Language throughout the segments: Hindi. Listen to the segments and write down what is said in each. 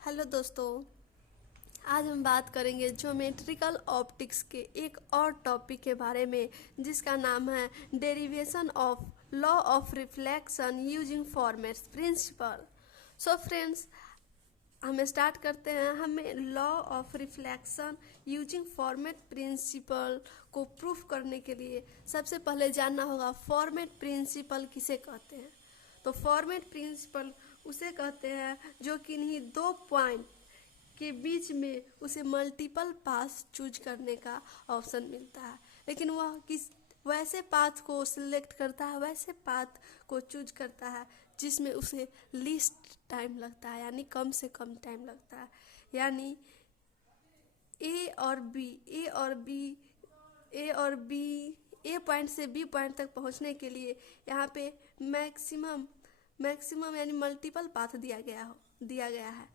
हेलो दोस्तों, आज हम बात करेंगे ज्योमेट्रिकल ऑप्टिक्स के एक और टॉपिक के बारे में जिसका नाम है derivation of law of reflection using Fermat's principle. So friends, हम स्टार्ट करते हैं। हमें law of reflection using Fermat principle को प्रूफ करने के लिए सबसे पहले जानना होगा फॉर्मेट प्रिंसिपल किसे कहते हैं। तो फॉर्मेट प्रिंसिपल उसे कहते हैं जो किन्हीं दो पॉइंट के बीच में उसे मल्टीपल पाथ चूज करने का ऑप्शन मिलता है, लेकिन वह किस वैसे पाथ को सिलेक्ट करता है, वैसे पाथ को चूज करता है जिसमें उसे लीस्ट टाइम लगता है, यानी कम से कम टाइम लगता है। यानी ए पॉइंट से बी पॉइंट तक पहुंचने के लिए यहाँ पे मैक्सिमम यानी मल्टीपल पाथ दिया गया है।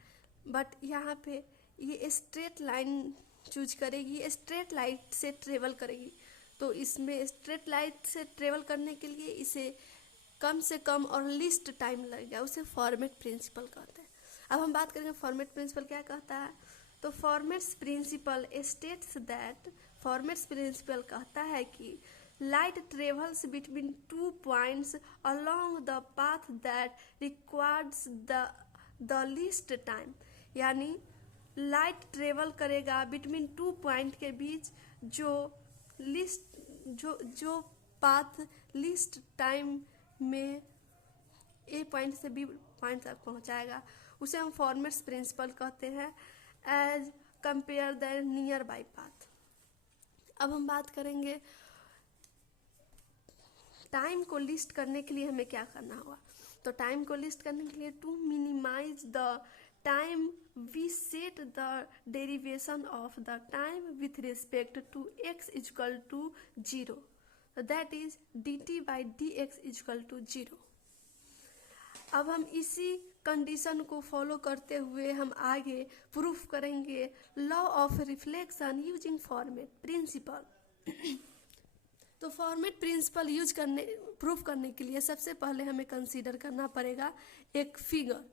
बट यहाँ पे ये स्ट्रेट लाइन चूज करेगी, स्ट्रेट लाइन से ट्रेवल करेगी। तो इसमें स्ट्रेट लाइन से ट्रेवल करने के लिए इसे कम से कम और लीस्ट टाइम लगेगा, उसे फॉर्मेट प्रिंसिपल कहते हैं। अब हम बात करेंगे फॉर्मेट प्रिंसिपल क्या कहता है। तो Fermat's principle states that, Fermat's principle कहता है कि light travels between two points along the path that requires the least time. यानी लाइट ट्रेवल करेगा बिटवीन टू पॉइंट के बीच जो पाथ लीस्ट टाइम में ए पॉइंट से बी पॉइंट तक पहुंचाएगा, उसे हम फॉर्मेट्स प्रिंसिपल कहते हैं as compare the nearby path. अब हम बात करेंगे टाइम को लिस्ट करने के लिए हमें क्या करना होगा। तो टाइम को लिस्ट करने के लिए to minimize the time we set the derivation of the time with respect to x equal to 0, that is dt by dx equal to 0। अब हम इसी कंडीशन को फॉलो करते हुए हम आगे प्रूफ करेंगे law of reflection using Fermat principle. तो फॉर्मेट प्रिंसिपल प्रूफ करने के लिए सबसे पहले हमें कंसीडर करना पड़ेगा एक फिगर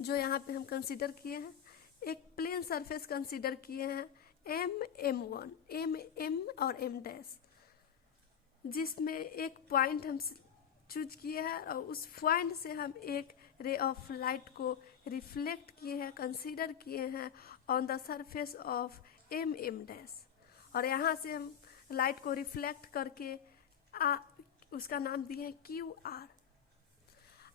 जो यहाँ पे हम कंसीडर किए हैं। एक प्लेन सरफेस कंसीडर किए हैं M1, M और M डैश, जिसमें एक पॉइंट हम चूज किए हैं और उस पॉइंट से हम एक रे ऑफ लाइट को रिफ्लेक्ट किए हैं, कंसीडर किए हैं on the surface of M dash. और यहाँ से हम लाइट को रिफ्लेक्ट करके उसका नाम दिए हैं QR।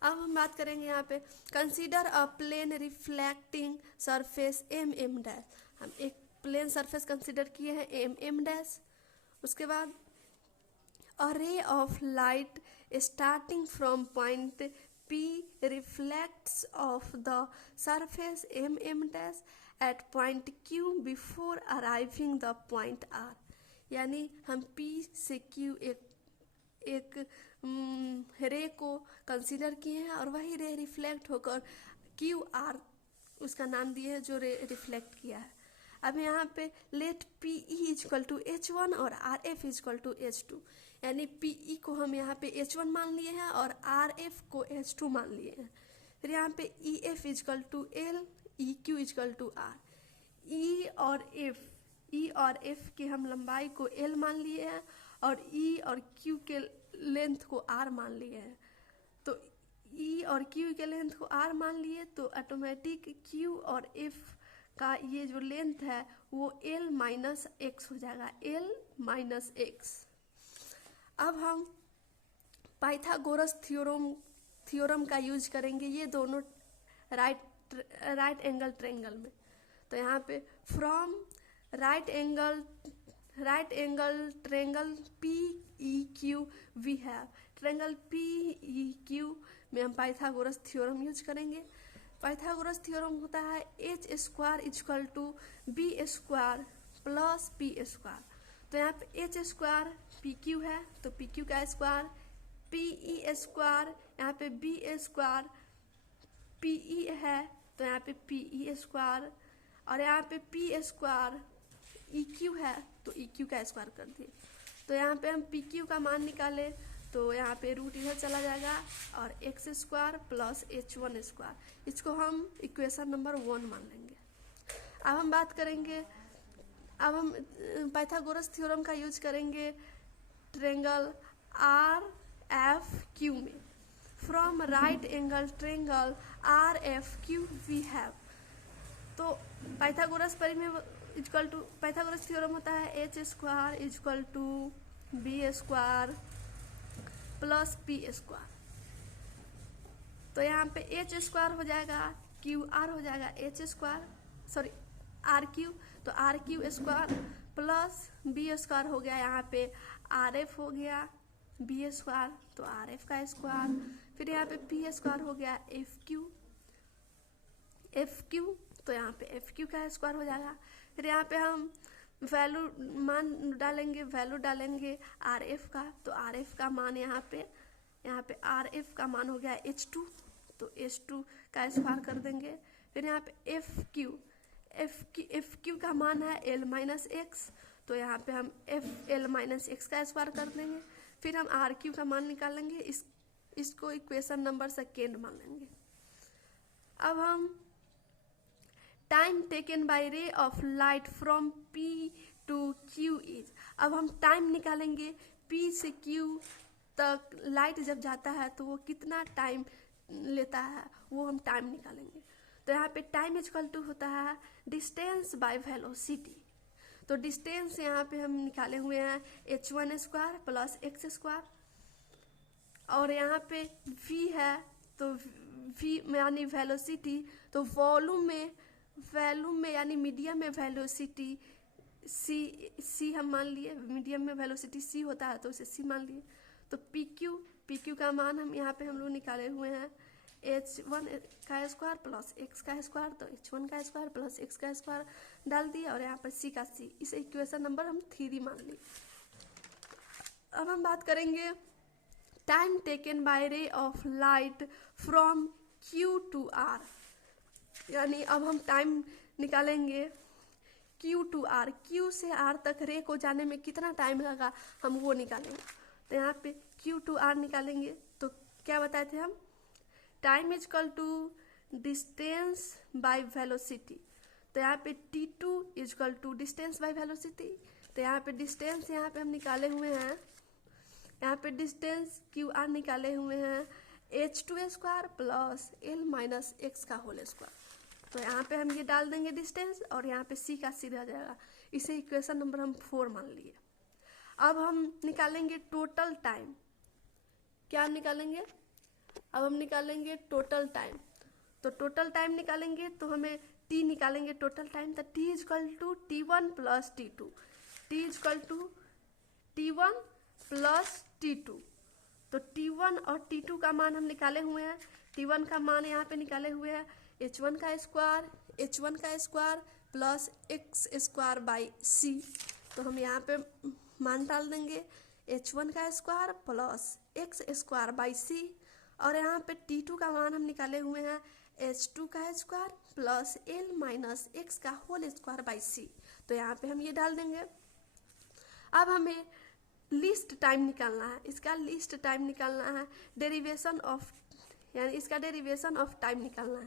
अब हम बात करेंगे यहाँ पे consider a plane reflecting surface M dash. हम एक प्लेन सरफेस कंसीडर किए हैं M डैश। उसके बाद a ray of light starting from point P reflects off the surface M dash at point Q before arriving the point R। यानी हम P से Q एक रे को कंसीडर किए हैं और वही रे रिफ्लेक्ट होकर QR उसका नाम दिए है जो रे रिफ्लेक्ट किया है। अब यहाँ पे late PE equal to H1 और RF इक्वल टू H2, यानी PE को हम यहाँ पे H1 मान लिए हैं और RF को H2 मान लिए हैं। फिर यहाँ पे EF equal to L, EQ equal to R। E और F की हम लंबाई को L मान लिए हैं और E और Q के लेंथ को R मान लिए हैं। तो E और Q के लेंथ को R मान लिए तो ऑटोमेटिक Q और F का ये जो लेंथ है वो L माइनस एक्स हो जाएगा, L माइनस एक्स। अब हम पाइथागोरस थ्योरम का यूज करेंगे ये दोनों राइट एंगल ट्रायंगल में। तो यहाँ पे from right angle triangle PEQ we have, triangle PEQ में हम पाइथागोरस थ्योरम यूज करेंगे। पाइथागोरस थ्योरम होता है h square equal to b square plus p square. तो यहाँ पे h स्क्वायर PQ है तो PQ का स्क्वायर, PE स्क्वायर यहाँ पे b स्क्वायर PE है तो यहाँ पे PE स्क्वायर, और यहाँ पे p स्क्वायर EQ है तो EQ का स्क्वायर कर दिए। तो यहाँ पे हम PQ का मान निकाले तो यहाँ पे रूट इधर चला जाएगा और x square plus H1 square, इसको हम इक्वेशन नंबर 1 मान लेंगे। अब हम बात करेंगे, अब हम पाइथागोरस थ्योरम का यूज करेंगे ट्रेंगल आर एफ क्यू में। From right angle triangle R F Q we have, तो पाइथागोरस परिमेय इक्वल टू, पाइथागोरस थ्योरम होता है H square equal to B square plus P square. तो यहाँ पे एच स्क्वायर हो जाएगा, क्यू आर हो जाएगा H square, sorry R Q, तो R Q square plus B square हो गया, यहाँ पे आर एफ हो गया बी स्क्वायर, तो आर एफ का स्क्वायर, फिर यहाँ पे पी स्क्वायर हो गया एफ क्यू, तो यहाँ पे एफ क्यू का स्क्वायर हो जाएगा। फिर यहाँ पे हम वैल्यू मान डालेंगे, वैल्यू डालेंगे आर एफ का, तो आर एफ का मान यहाँ पे आर एफ का मान हो गया एच टू, तो एच टू का स्क्वायर कर देंगे। फिर यहाँ पे एफ क्यू का मान है एल माइनस एक्स, तो यहाँ पे हम एफ एल माइनस एक्स का स्क्वायर कर देंगे। फिर हम आर क्यू का मान निकालेंगे, इसको इक्वेशन नंबर सेकेंड मान लेंगे। अब हम time taken by ray of light from P to Q is, अब हम टाइम निकालेंगे पी से क्यू तक लाइट जब जाता है तो वो कितना टाइम लेता है, वो हम टाइम निकालेंगे। तो यहाँ पे टाइम इक्वल टू होता है डिस्टेंस बाय वेलोसिटी, तो डिस्टेंस यहाँ पे हम निकाले हुए हैं H one square plus X square, और यहाँ पे v है, तो v यानी वेलोसिटी, तो वॉल्यूम में यानी मीडियम में वेलोसिटी c हम मान लिए, मीडियम में वेलोसिटी c होता है तो उसे c मान लिए। तो पी क्यू का मान हम यहाँ पे हम लोग निकाले हुए हैं एच वन का स्क्वायर प्लस एक्स का स्क्वायर, तो एच वन का स्क्वायर प्लस एक्स का स्क्वायर डाल दिया, और यहाँ पर सी का सी, इसे इक्वेशन नंबर हम 3 मान लिए। अब हम बात करेंगे time taken by ray of light from Q to R, यानी अब हम टाइम निकालेंगे क्यू टू आर, क्यू से आर तक रे को जाने में कितना टाइम लगा हम वो निकालेंगे। तो यहाँ पे क्यू टू आर निकालेंगे, तो क्या बताए थे हम, time is equal to distance by velocity, तो यहाँ पे T two is equal to distance by velocity, तो यहाँ पे डिस्टेंस यहाँ पे हम निकाले हुए हैं, यहाँ पे डिस्टेंस क्यू आर निकाले हुए हैं H two square plus L minus X का होल स्क्वायर, तो यहाँ पे हम ये डाल देंगे डिस्टेंस, और यहाँ पे सी का सी रह जाएगा, इसे इक्वेशन नंबर हम 4 मान लिए। अब हम निकालेंगे टोटल टाइम, क्या निकालेंगे, अब हम निकालेंगे टोटल टाइम, तो टोटल टाइम निकालेंगे तो हमें टी निकालेंगे टोटल टाइम, तो T is equal to T one plus T two, T is equal to T one plus T two, तो टी वन और टी टू का मान हम निकाले हुए हैं, टी वन का मान यहाँ पे निकाले हुए हैं एच वन का square plus X square by C, तो हम यहाँ पे मान डाल देंगे एच वन का square plus X square by C, और यहाँ पे टी टू का मान हम निकाले हुए हैं एच टू का square plus L minus X का होल स्क्वायर बाई सी, तो यहाँ पे हम ये डाल देंगे। अब हमें लीस्ट टाइम निकालना है, इसका लीस्ट टाइम निकालना है, डेरिवेशन ऑफ, यानी इसका डेरिवेशन ऑफ टाइम निकालना है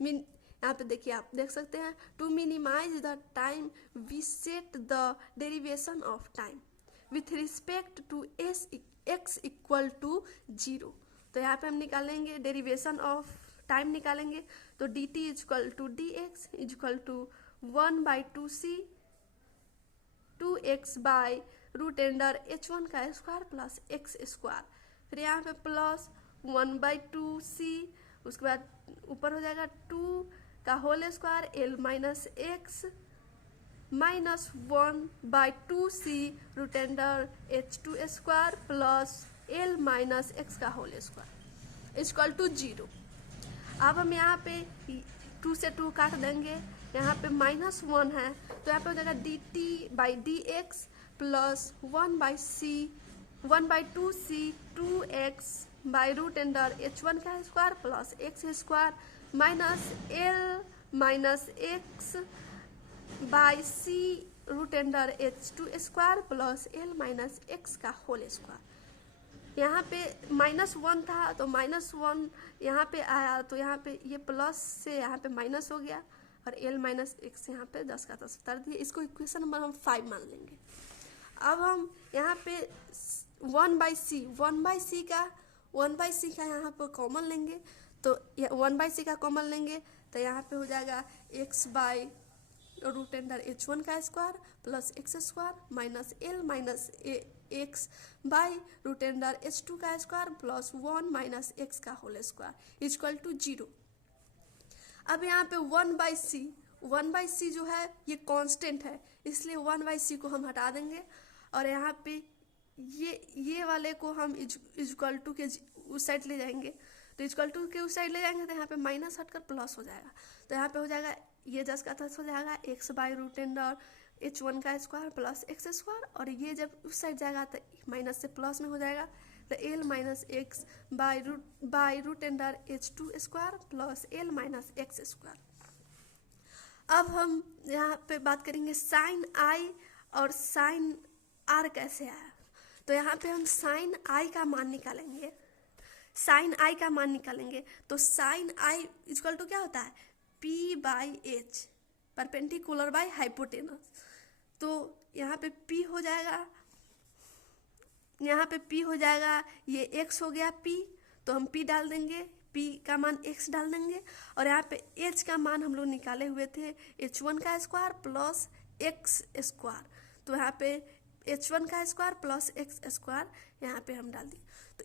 हमें। यहाँ पे देखिए, आप देख सकते हैं, to minimize the time we set the derivation of time with respect to X equal to 0, तो यहाँ पे हम निकालेंगे डेरिवेशन ऑफ टाइम निकालेंगे, तो D T is equal to D X is equal to 1/2c 2x by root under H one का स्क्वायर प्लस एक्स स्क्वायर, फिर यहाँ पे प्लस 1/2c, उसके बाद ऊपर हो जाएगा 2 का whole square L minus X minus 1/2c root under H two square plus L minus X का होल स्क्वायर इक्वल टू 0। अब हम यहाँ पे 2 से 2 काट देंगे, यहाँ पे -1 है, तो यहाँ पे हो जाएगा D T by D X plus 1/2c 2x by root under H one का square plus X square minus L minus X by C root under H two square plus L minus X का होल स्क्वायर। यहाँ पे -1 था तो -1 यहाँ पे आया, तो यहाँ पे ये प्लस से यहाँ पे माइनस हो गया, और l माइनस एक्स यहाँ पे 10 का 10 उतार दिए। इसको इक्वेशन नंबर हम 5 मान लेंगे। अब हम यहाँ पे 1/c का यहाँ पर कॉमन लेंगे, तो 1/c का कॉमन लेंगे तो यहाँ पे हो जाएगा x by root under h1 का square plus X square minus l minus X by root under h2 का स्क्वायर प्लस 1 माइनस एक्स का होल स्क्वायर इक्वल टू 0। अब यहाँ पे 1/c जो है ये कांस्टेंट है, इसलिए 1/c को हम हटा देंगे और यहाँ पे ये वाले को हम इक्वल टू के उस साइड ले जाएंगे, तो इक्वल टू के उस साइड ले जाएंगे तो यहाँ पे माइनस हटकर प्लस हो जाएगा। तो यहाँ पे हो जाएगा ये 10 का 10 हो जाएगा x by root under h1 का स्क्वायर प्लस एक्स स्क्वायर, और ये जब उस साइड जाएगा तो माइनस से प्लस में हो जाएगा, तो l minus X by root under h2 square plus l minus X square. अब हम यहाँ पे बात करेंगे साइन आई और साइन आर कैसे आया। तो यहाँ पे हम साइन आई का मान निकालेंगे, तो साइन आई इक्वल टू क्या होता है p by H perpendicular by hypotenuse. तो यहाँ पे p हो जाएगा, ये x हो गया p, तो हम p डाल देंगे, p का मान x डाल देंगे, और यहाँ पे h का मान हम लोग निकाले हुए थे h1 का स्क्वायर प्लस x स्क्वायर, तो यहाँ पे h1 का स्क्वायर प्लस x स्क्वायर यहाँ पे हम डाल दिए। तो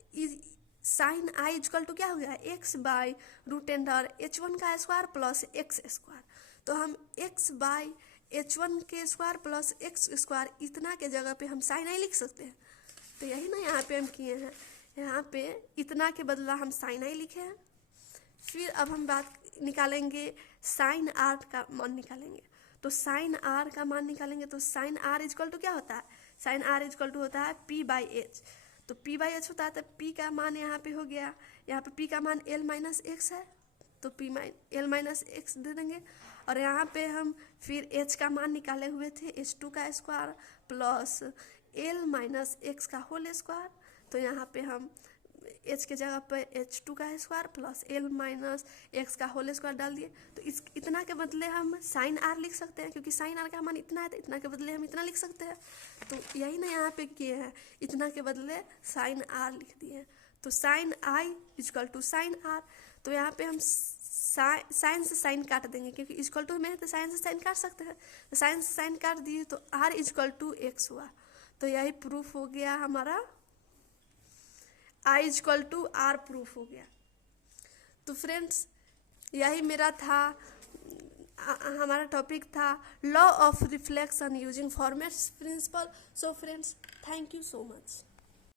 साइन आई इक्वल टू क्या हो गया x by root under h1 का स्क्वायर प्लस x स्क्वायर, तो हम x बाई h1 के स्क्वायर प्लस x स्क्वायर इतना के जगह पे हम साइन आई लिख सकते हैं। तो यही ना यहाँ पे हम किए हैं, यहाँ पे इतना के बदला हम साइन आई लिखे हैं। फिर अब हम बात निकालेंगे साइन आर का मान निकालेंगे, तो साइन आर का मान निकालेंगे, तो साइन आर इक्वल टू क्या होता है, साइन आर इक्वल टू होता है p बाई एच, तो p बाई एच होता है, तो p का मान यहाँ पे हो गया, यहाँ पे p का मान l माइनस एक्स है, तो l माइनस एक्स दे देंगे, और यहाँ पे हम फिर h का मान निकाले हुए थे h2 का square plus l minus X का होल स्क्वायर, तो यहाँ पे हम h के जगह पे h2 का square plus l minus X का होल स्क्वायर डाल दिए। तो इतना के बदले हम साइन आर लिख सकते हैं, क्योंकि साइन आर का मान इतना है, तो इतना के बदले हम इतना लिख सकते हैं। तो यही ना यहाँ पे किए हैं, इतना के बदले साइन आर लिख दिए हैं। तो sine I equal to sine R, तो यहाँ पे हम साइन से साइन काट देंगे, क्योंकि इक्वल टू में है तो साइन से साइन काट सकते हैं, तो साइन से साइन काट दिए तो आर इक्वल टू एक्स हुआ। तो यही प्रूफ हो गया हमारा, आई इक्वल टू आर प्रूफ हो गया। तो फ्रेंड्स यही मेरा था, हमारा टॉपिक था law of reflection using Fermat's principle. So friends thank you so much.